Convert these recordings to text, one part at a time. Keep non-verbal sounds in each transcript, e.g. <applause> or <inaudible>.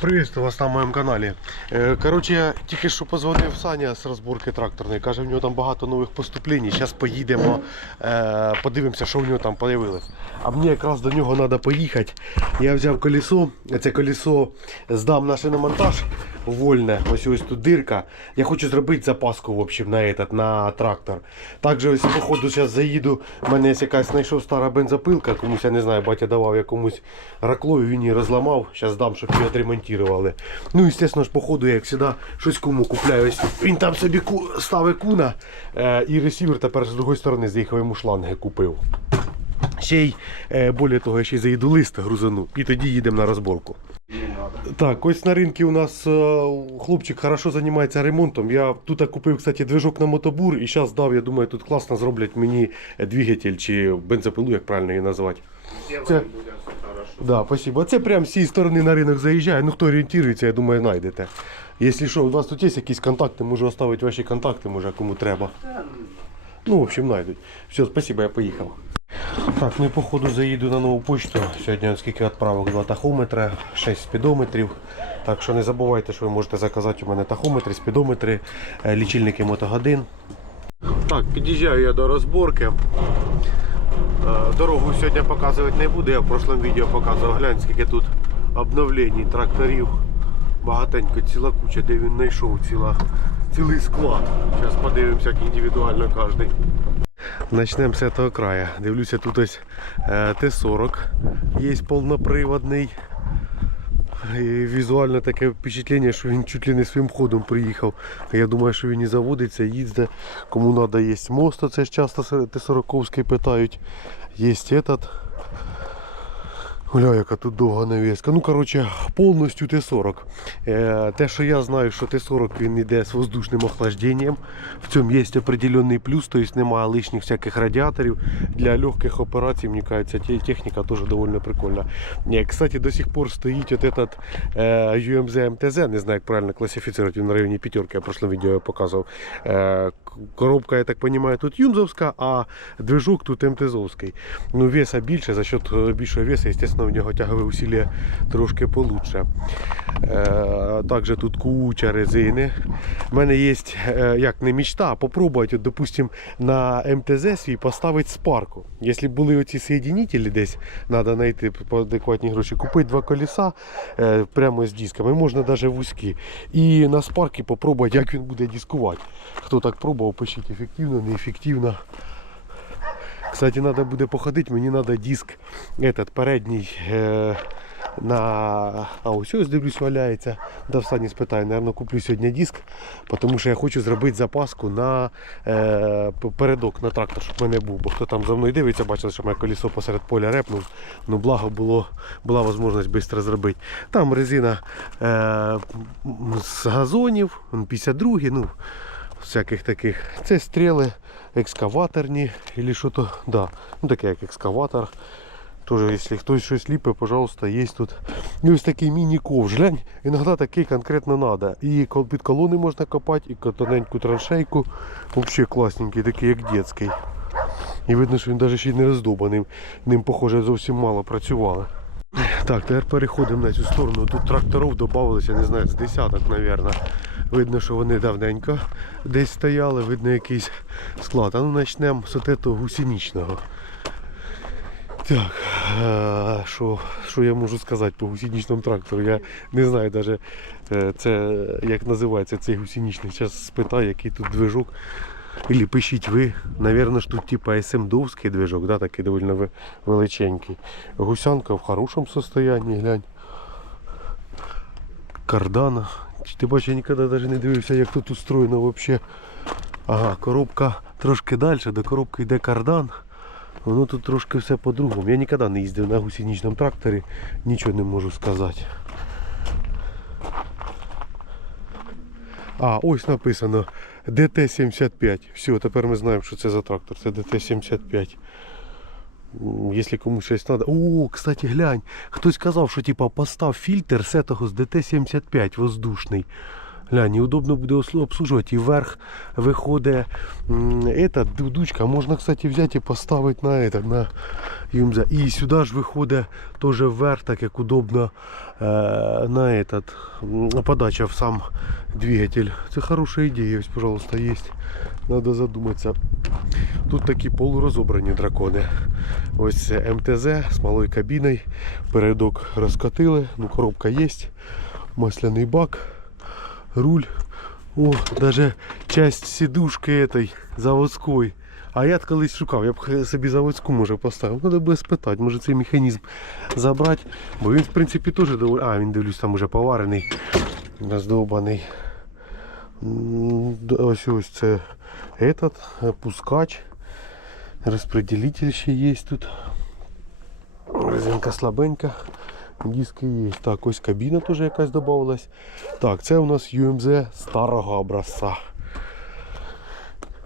Приветствую вас на моєму каналі. Е, Коротше, я тільки що позвонив Саня з розборки тракторної. Каже, в нього там багато нових поступлень. Зараз поїдемо, е, подивимося, що в нього там з'явилось. А мені якраз до нього треба поїхати. Я взяв колесо. Це колесо здам на шиномонтаж вольне. Ось ось тут дирка. Я хочу зробити запаску в общем, на, этот, на трактор. Також ось по ходу зараз заїду. У мене якась знайшов стара бензопилка, комусь я не знаю, батя давав якомусь раклові, він її розламав. Зараз дам, щоб її відремонтували. Ну, звісно ж, по ходу, я, як завжди, щось кому купляю. Ось він там собі ставить куна е, і ресівер тепер з другої сторони заїхав йому шланги купив. Ще й більше того, я ще й заїду лист грузану і тоді їдемо на розборку. Так, ось на ринку у нас е, хлопчик хорошо займається ремонтом. Я тут купив, кстати, движок на мотобур і зараз дав, я думаю, тут класно зроблять мені двигатель чи бензопилу, як правильно її називати. Це... Да, спасибо. Це прямо з цієї сторони на ринок заїжджає. Ну хто орієнтується, я думаю, знайдете. Якщо що, у вас тут є якісь контакти, можу оставити ваші контакти, може кому треба. Ну, в общем, знайдуть. Все, спасибо, я поїхав. Так, ну і по ходу заїду на нову почту. Сьогодні скільки відправок? Два тахометри, 6 спідометрів. Так що не забувайте, що ви можете заказати у мене тахометри, спідометри, е, лічильники мотогодин. Так, під'їжджаю я до розборки. Е, Дорогу сьогодні показувати не буду, я в прошлому відео показував. Глянь, скільки тут обновлень тракторів. Багатенько, ціла куча, де він знайшов ціла, цілий склад. Зараз подивимося, як індивідуально кожен. Начнемо з цього краю. Дивлюся, тут ось е, Т-40 є повноприводний. І візуально таке впечатлення, що він чуть ли не своїм ходом приїхав. Я думаю, що він і заводиться, їздить. Кому треба, є мост, це ж часто Т-40 питають. Є этот. Гля, яка тут довга навіска. Ну, коротше, повністю Т-40. Е, те, що я знаю, що Т-40 він йде з воздушним охлажденням. В цьому є определенний плюс, тобто немає лишніх всяких радіаторів. Для легких операцій, мені кажеться, техніка теж доволі прикольна. Е, Кстати, до сих пор стоїть от этот е, UMZ МТЗ, не знаю, як правильно класифицировать, він на районі п'ятерки, я в прошлом відео я показував. Е, коробка, я так розумію, тут юнзовська, а движок тут МТЗовський. Ну, веса більше, за счет е, більшого веса, звісно, в нього тягове усилля трошки получше. Е, також тут куча резини. У мене є, е, як не мечта, а попробувати, от, допустим, на МТЗ свій поставити спарку. Якщо були оці соєдинителі десь, треба знайти по адекватні гроші, купити два колеса е, прямо з дисками, можна навіть вузькі. І на спарки попробувати, як він буде дискувати. Хто так пробував, пишіть ефективно, неефективно. Кстати, надо буде походити, мені треба диск этот, передній е, на. А ось ось дивлюсь, валяється. Да в спитаю, наверное, куплю сьогодні диск, тому що я хочу зробити запаску на е, передок на трактор, щоб в мене був. Бо хто там за мною дивиться, бачили, що моє колесо посеред поля репнув. Ну благо було, була можливість швидко зробити. Там резина е, з газонів, 52 ну всяких таких. Це стріли екскаваторні, або що то, да, ну таке як екскаватор. Тоже, якщо хтось щось ліпе, пожалуйста, є тут. І ось такий міні-ковш. Глянь, іноді такий конкретно треба. І під колони можна копати, і тоненьку траншейку. Взагалі класненький, такий як дитячий. І видно, що він навіть ще не роздобаний. Ним, похоже, зовсім мало працювали. Так, тепер переходимо на цю сторону. Тут тракторів додавалося, не знаю, з десяток, мабуть. Видно, що вони давненько десь стояли, видно якийсь склад. А ну почнемо з того гусеничного. Так, е, що, що я можу сказати по гусеничному трактору? Я не знаю навіть, це як називається цей гусеничний. Зараз спитаю, який тут движок. Или пишіть ви. Навірно ж тут типа СМДовський движок, да, такий доволі величенький. Гусянка в хорошому состоянні, глянь. Кардана. Ти бачиш, я ніколи навіть не дивився, як тут устроєно взагалі. Ага, коробка трошки далі, до коробки йде кардан. Воно тут трошки все по-другому. Я ніколи не їздив на гусеничному тракторі, нічого не можу сказати. А, ось написано ДТ-75. Все, тепер ми знаємо, що це за трактор. Це ДТ-75. Якщо комусь щось треба. О, кстати, глянь. Хтось казав, що типа постав фільтр этого з ДТ-75 воздушний. Глянь, неудобно буде ослу- обслужувати. І вверх виходить м, эта дудочка. Можна, кстати, взяти і поставити на это, на юмза. І сюди ж виходить теж вверх, так як удобно е, на этот, м, подача в сам двигатель. Це хороша ідея, ось, пожалуйста, є. Надо задуматися. Тут такі полурозобрані дракони. Ось це МТЗ з малою кабіною. Передок розкатили, ну коробка є. Масляний бак, руль. О, даже часть сидушки этой заводської. А я колись шукав, я б х- собі заводську може поставив. Треба буде спитати, може цей механізм забрати. Бо він в принципі теж доволі. А, він дивлюсь, там уже поварений, роздовбаний. М, д- Ось ось це этот, е, пускач. Розпределитель ще є тут. Резинка слабенька. Диски є. Так, ось кабіна теж якась додавалась. Так, це у нас UMZ старого образця.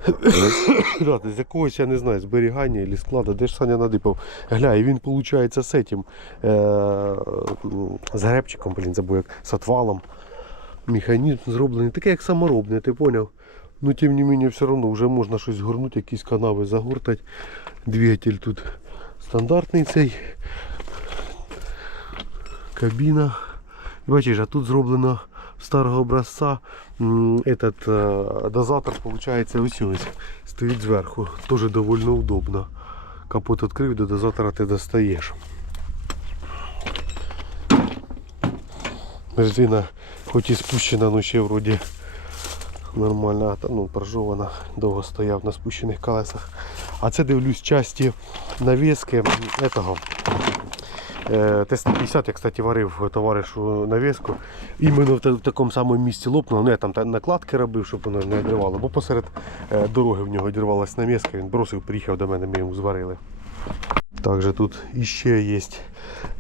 <coughs> Рати, з якогось, я не знаю, зберігання або складу, де ж Саня надипав. Гля, і він, виходить, з цим е- з гребчиком, блін, забув, як з отвалом. Механізм зроблений, такий як саморобний, ти поняв? Ну, тим не менее, все одно вже можна щось горнути, якісь канави загортати. Двигатель тут стандартний цей. Кабіна. Бачиш, а тут зроблено старого образця. Этот е, дозатор, виходить, ось ось стоїть зверху. Теж доволі удобно. Капот відкрив, до дозатора ти достаєш. Резина хоч і спущена, але ще вроді та, ну, прожована, довго стояв на спущених колесах. А це дивлюсь часті навіски этого. Е, Т-150 я, кстати, варив товаришу навіску. Іменно в, такому самому місці лопнуло. Ну, я там накладки робив, щоб воно не відривало. Бо посеред е, дороги в нього відривалась навіска, він бросив, приїхав до мене, ми йому зварили. Також тут іще є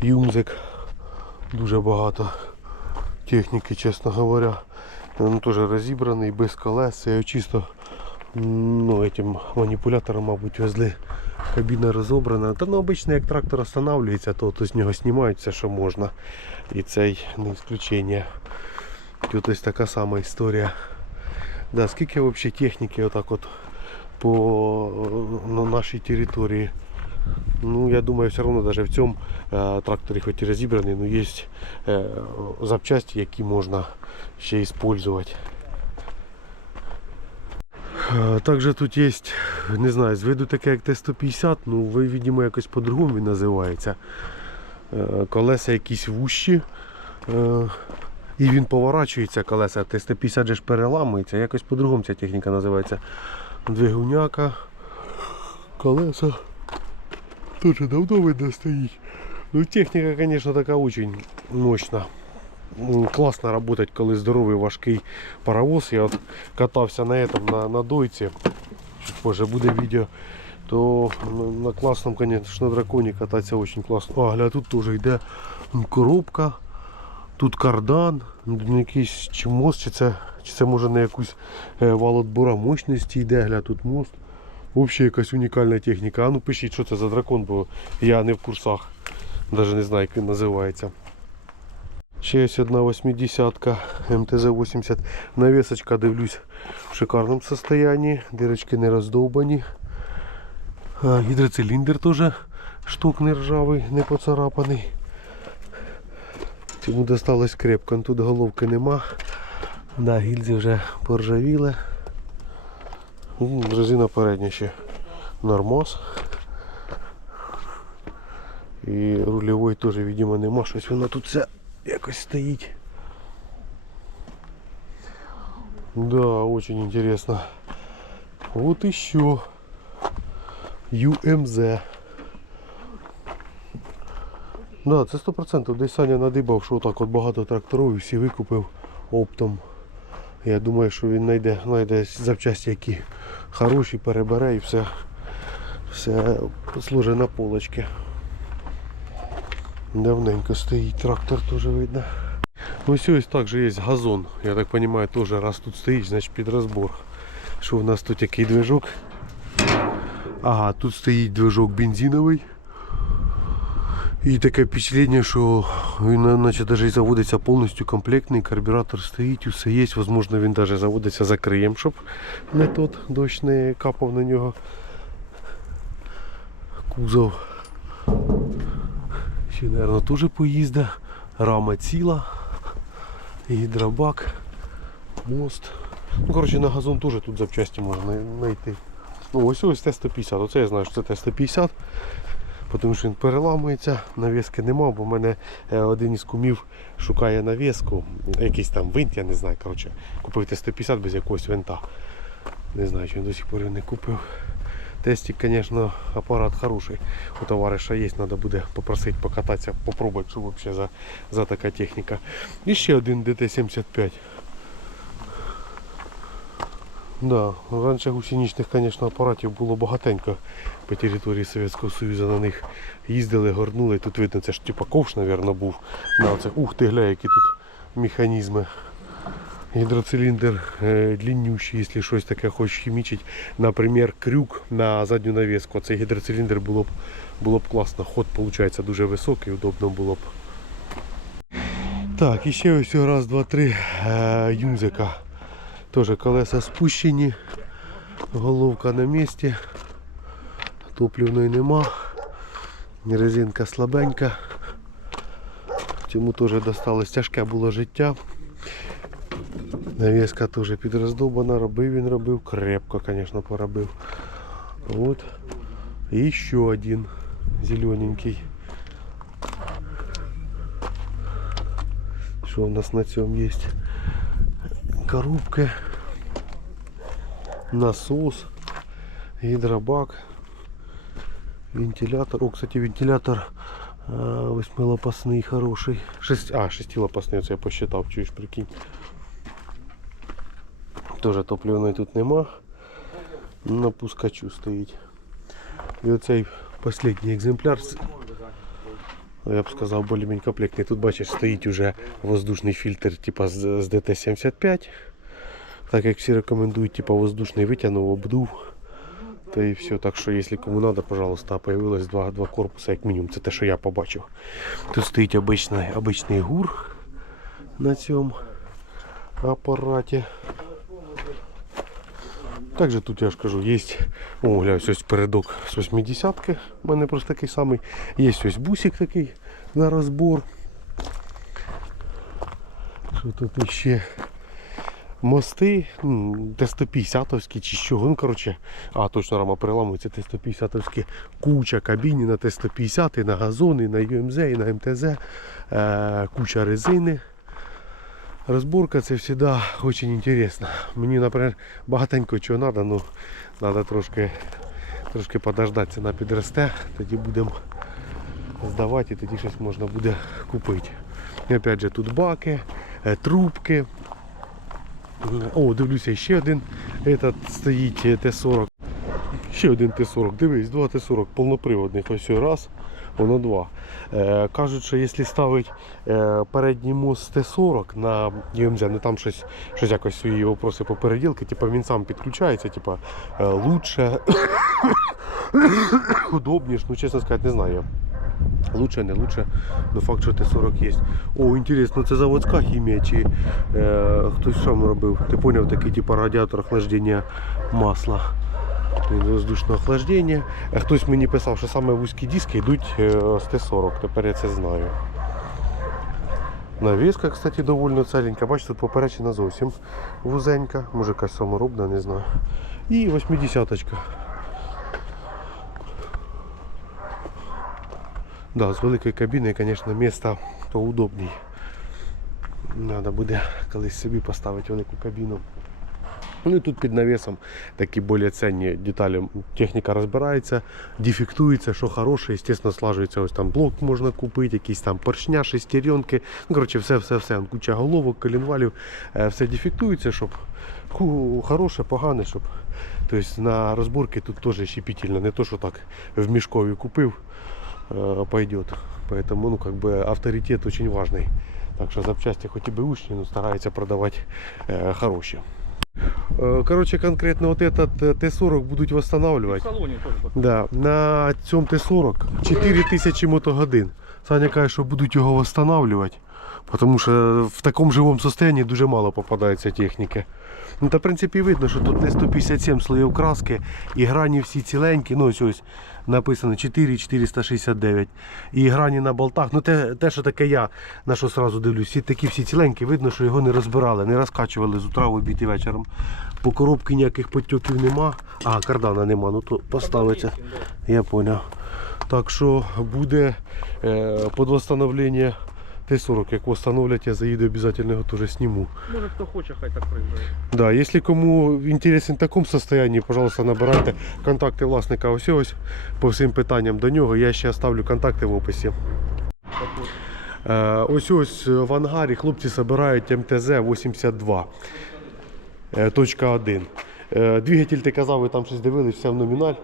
юмзик. Дуже багато техніки, чесно говоря. Він теж розібраний, без колес. Його чисто ну, этим маніпулятором, мабуть, везли. Кабіна розобрана. Та ну, обично, як трактор останавливається, то, то з нього знімають все, що можна. І цей не исключення. Тут ось така сама історія. Да, скільки взагалі техніки отак от по на нашій території. Ну, я думаю, все одно навіть в цьому е, тракторі, хоч і розібраний, але є е, запчасті, які можна ще використовувати. Е, Також тут є, не знаю, з виду таке як Т-150, ну ви, видимо, якось по-другому він називається. Е, Колеса якісь вущі. е, І він поворачується колеса. Т-150 же ж переламується, якось по-другому ця техніка називається. Двигуняка, колеса. Тоже давно видно стоїть. Ну техніка, звісно, така очень мощна. Класно работать, коли здоровий важкий паровоз. Я от катався на этом, на, на дойці. Чуть позже буде відео. То на, класному, конечно, драконі кататися очень класно. А, гля, тут теж йде коробка. Тут кардан, якийсь чи мост, чи це, чи це може на якусь е, валотбора мощності йде, гля, тут мост. Взагалі якась унікальна техніка. А ну пишіть, що це за дракон, бо я не в курсах. Навіть не знаю, як він називається. Ще є одна 80 МТЗ-80. Навісочка, дивлюсь, в шикарному состоянии. Дирочки не роздовбані. Гідроциліндр теж штук не ржавий, не поцарапаний. Цьому досталось крепко. Тут головки нема. На гільзі вже поржавіли. Резина передня ще нормоз. І рульової теж, видимо, нема. Щось воно тут все якось стоїть. Да, очень интересно. Вот еще. UMZ. Да, це 100%. Десь Саня надибав, що так от багато тракторів і всі викупив оптом. Я думаю, що він знайде, знайде запчасті, які хороші, перебере і все, все служить на полочки. Давненько стоїть трактор теж видно. Все, ось також є газон. Я так розумію, теж раз тут стоїть, значить під розбор. Що в нас тут який движок? Ага, тут стоїть движок бензиновий. І таке впечатлення, що він навіть і заводиться повністю комплектний, карбюратор стоїть, усе є. Возможно, він навіть заводиться за краєм, щоб не тот дощ не капав на нього. Кузов. Ще, мабуть, теж поїзде. Рама ціла. Гідробак. Мост. Ну, коротше, на газон теж тут запчасті можна знайти. Ну, ось ось Т-150. Оце я знаю, що це Т-150. Тому що він переламується, навіски нема, бо в мене е, один із кумів шукає навіску, якийсь там винт, я не знаю. Коротше, купив Т-150 без якогось винта. Не знаю, чи він до сих пор не купив. Тестик, звісно, апарат хороший. У товариша є, треба буде попросити покататися, попробувати, що взагалі за, за така техніка. І ще один ДТ-75. Да, раніше гусеничних, звісно, апаратів було багатенько по території Совєтського Союзу на них їздили, горнули. Тут видно, це ж типа ковш, мабуть, був. На оце, ух ти, гля, які тут механізми. Гідроциліндр е, длиннющий, якщо щось таке хочеш хімічити. Наприклад, крюк на задню навіску. Цей гідроциліндр було б, було б класно. Ход виходить дуже високий, удобно було б. Так, і ще ось раз, два, три е, юнзика. Теж колеса спущені, головка на місці, топливної нема, резинка слабенька. Цьому теж досталось тяжке було життя. Навіска теж підроздобана, робив він робив, крепко, звісно, поробив. От. І ще один зелененький. Що у нас на цьому є? Коробки, насос, гідробак, вентилятор. О, кстати, вентилятор а, восьмилопасний хороший. Шесть, а, шестилопасний, це я посчитав, чуєш, прикинь. Тоже топливної тут нема. На пускачу стоїть. І оцей останній екземпляр. Я б сказав, більш-менш комплектний. Тут бачиш, стоїть уже воздушний фільтр типа з ДТ-75. Так як всі рекомендують, типа воздушний витягнув, обдув. Та і все. Так що, якщо кому треба, пожалуйста, появилось два, два корпуси, як мінімум. Це те, що я побачив. Тут стоїть обичний, обичний гур на цьому апараті. Также тут я ж кажу, є. О, глянь, ось передок з 80-ки. У мене просто такий самий. Є ось бусик такий на розбор. Що тут іще? Мости, Т-150-овські чи що. Ну, коротше, а точно рама переламується, Т-150-овські. Куча кабіні на Т-150, і на газони, і на ЮМЗ, і на МТЗ, е, куча резини. Розборка це завжди дуже інтересно. Мені, наприклад, багатенько чого треба, ну треба трошки, трошки подождати, ціна підросте, тоді будемо здавати і тоді щось можна буде купити. І опять же тут баки, е, трубки. О, дивлюся, ще один этот стоїть е, Т-40. Ще один Т-40, дивись, два Т-40 повноприводних, ось раз, воно два. Е, кажуть, що якщо ставити е, передній мост Т-40 на ЮМЗ, ну там щось, щось якось свої вопроси по переділки, типу він сам підключається, типу, е, лучше, <coughs> удобніше, ну чесно сказати, не знаю. Лучше, не лучше, но факт, що Т-40 є. О, інтересно, це заводська хімія чи е, хтось сам робив. Ти зрозумів, такий типу радіатор охлаждення масла. Воздушне охлаждення. А Хтось мені писав, що саме вузькі диски йдуть е, з Т-40, тепер я це знаю. Навіска, кстати, доволі ціленька. Бачите, тут поперечина зовсім вузенька, може якась саморобна, не знаю. І 80-очка. Да, з великої кабіни, звісно, місто то удобній. Треба буде колись собі поставити велику кабіну. Ну і тут під навісом такі більш цінні деталі. Техніка розбирається, дефектується, що хороше, звісно, слажується. Ось там блок можна купити, якісь там поршня, шестеренки. Ну, коротше, все-все-все. Куча головок, колінвалів, е, все дефектується, щоб ху- хороше, погане, щоб. Тобто на розборки тут теж щепетільно, не то, що так в мішкові купив, е, пойдет. Поэтому ну, как бы, авторитет очень важный. Так что запчасти хоть и бэушные, но стараются продавать э, хорошие. Э, Короче, конкретно вот этот э, Т-40 будут восстанавливать. В салоне тоже. Да, на цьому Т-40 4000 мотогодин. Саня каже, що будуть його встановлювати, тому що в такому живому стані дуже мало попадається техніки. Ну та в принципі видно, що тут не 157 слоїв краски і грані всі ціленькі, ну ось ось написано 4,469. І грані на болтах. Ну те, те, що таке я, на що сразу дивлюсь, всі такі всі ціленькі, видно, що його не розбирали, не розкачували з утра в обід і вечором. По коробці ніяких потьоків нема. А, кардана нема, ну то поставиться. Я поняв. Так що буде е, під встановлення Т-40. Як встановлять, я заїду обов'язково його теж зніму. Може хто хоче, хай так приїжджає. Да, если кому интересен в такому состоянии, пожалуйста, набирайте контакти власника ось ось по всім питанням до нього. Я ще оставлю контакти в описі. Е, ось ось в ангарі хлопці збирають МТЗ-82. е, Точка 1. Е, Двигатель, ти казав, ви там щось дивились, все в номіналь.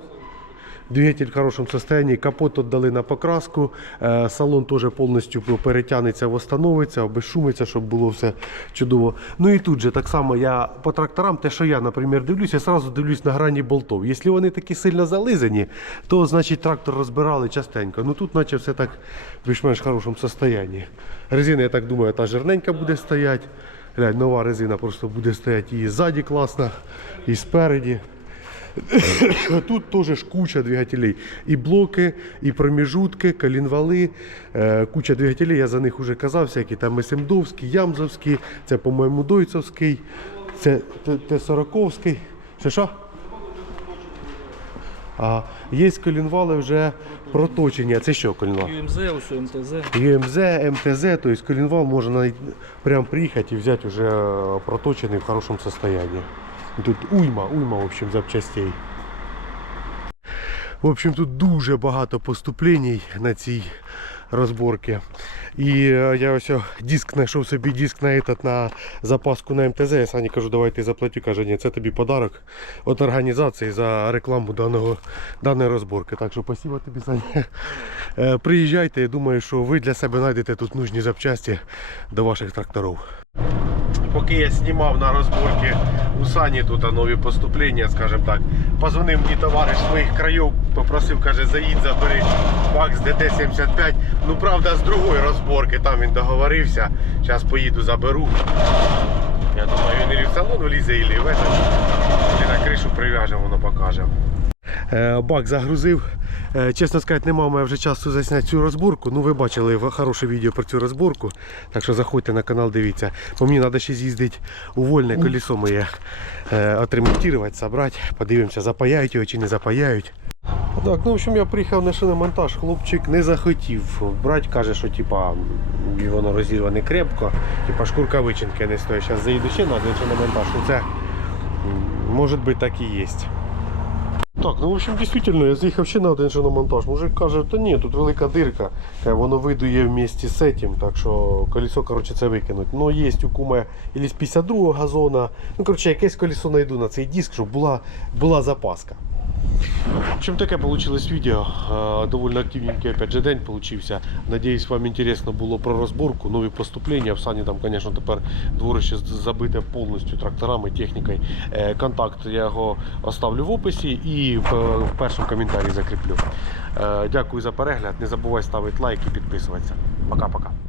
Двигатель в хорошому состоянии, капот тут дали на покраску, е, салон теж повністю перетягнеться, восстановиться, обезшумиться, щоб було все чудово. Ну і тут же так само я по тракторам, те, що я, наприклад, дивлюсь, я одразу дивлюсь на грані болтов. Якщо вони такі сильно зализані, то значить трактор розбирали частенько. Ну тут наче все так в більш-менш хорошому состоянии. Резина, я так думаю, та жирненька буде стояти. Глянь, нова резина просто буде стояти і ззаді класна, і спереді. Тут теж ж куча двигателей. І блоки, і проміжутки, колінвали, е, куча двигателей, я за них вже казав, всякі там СМДовські, Ямзовські, це, по-моєму, Дойцовський, це Т- Т-40-ський. Що? А є колінвали вже проточені. А це що колінвал? ЮМЗ, ось МТЗ. ЮМЗ, МТЗ, то есть коленвал можно навіть прям приїхати і взяти уже э, проточений в хорошому состоянии. Тут уйма, уйма, в общем, запчастей. В общем, тут дуже багато поступлень на цій розборці. І е, я ось диск знайшов собі диск на этот, на запаску на МТЗ. Я Сані кажу, давай ти заплатю. Каже, ні, це тобі подарок від організації за рекламу даного, даної розборки. Так що спасибо тобі, Саня. Е, Приїжджайте, я думаю, що ви для себе знайдете тут нужні запчасті до ваших тракторів. Поки я знімав на розборці у Сані тут нові поступлення, скажімо так, позвонив мені товариш своїх країв, попросив, каже, заїдь, забери бак з ДТ-75. Ну, правда, з другої розборки, там він договорився. Зараз поїду, заберу. Я думаю, він і в салон влізе, і этот, і на кришу прив'яжемо, воно покаже. Е, Бак загрузив. Е, Чесно сказати, немає мене вже часу засняти цю розборку. Ну, ви бачили хороше відео про цю розборку. Так що заходьте на канал, дивіться. Бо мені треба ще з'їздити у вольне колесо моє е, отремонтувати, зібрати. Подивимося, запаяють його чи не запаяють. Так, ну в общем, я приїхав на шиномонтаж, хлопчик не захотів. Брать каже, що типа воно розірване крепко, типа шкурка вичинки не стоїть. Зараз заїду ще на шиномонтаж. Це може бути так і є. Так, ну в общем, дійсно, я заїхав ще на один шиномонтаж. Мужик каже, та ні, тут велика дирка, воно видує в місті з цим, так що колесо, коротше, це викинуть. Ну, є у куме ілі з 52 газона. Ну, коротше, якесь колесо знайду на цей диск, щоб була, була запаска. В общем, відео. Е, Довольно активненький опять же день получився. Надіюсь, вам інтересно було про розборку, нові поступлення. В Сані там, звісно, тепер дворище забите повністю тракторами, технікою. Е, Контакт я його оставлю в описі і в, в першому коментарі закріплю. Е, Дякую за перегляд. Не забувай ставити лайк і підписуватися. Пока-пока.